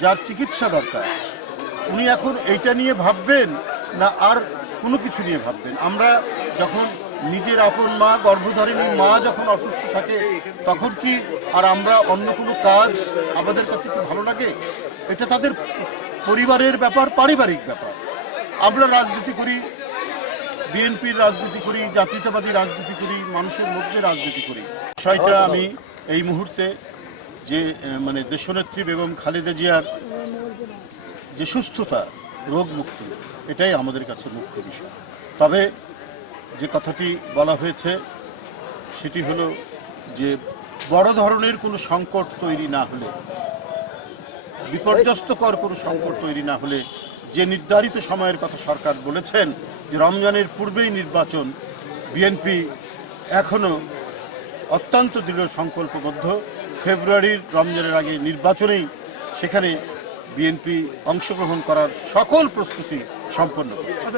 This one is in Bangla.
যার চিকিৎসা দরকার, উনি এখন এইটা নিয়ে ভাববেন না আর কোনো কিছু নিয়ে ভাববেন? আমরা যখন নিজের আপন মা, গর্ভধারিণী মা যখন অসুস্থ থাকে, তখন কি আর আমরা অন্য কোনো কাজ আমাদের কাছে কি ভালো লাগে? এটা তাদের পরিবারের ব্যাপার, পারিবারিক ব্যাপার। আমরা রাজনীতি করি, বিএনপির রাজনীতি করি, জাতীয়তাবাদী রাজনীতি করি, মানুষের মধ্যে রাজনীতি করি। বিষয়টা আমি এই মুহূর্তে যে মানে দেশনেত্রী বেগম খালেদা জিয়ার যে সুস্থতা, রোগ মুক্তি, এটাই আমাদের কাছে মুখ্য বিষয়। তবে যে কথাটি বলা হয়েছে সেটি হলো যে বড় ধরনের কোনো সংকট তৈরি না হলে, বিপর্যস্তকর কোনো সংকট তৈরি না হলে, যে নির্ধারিত সময়ের কথা সরকার বলেছেন যে রমজানের পূর্বেই নির্বাচন, বিএনপি এখনও অত্যন্ত দৃঢ় সংকল্পবদ্ধ ফেব্রুয়ারির রমজানের আগে নির্বাচনেই সেখানে বিএনপি অংশগ্রহণ করার সকল প্রস্তুতি সম্পন্ন করছে।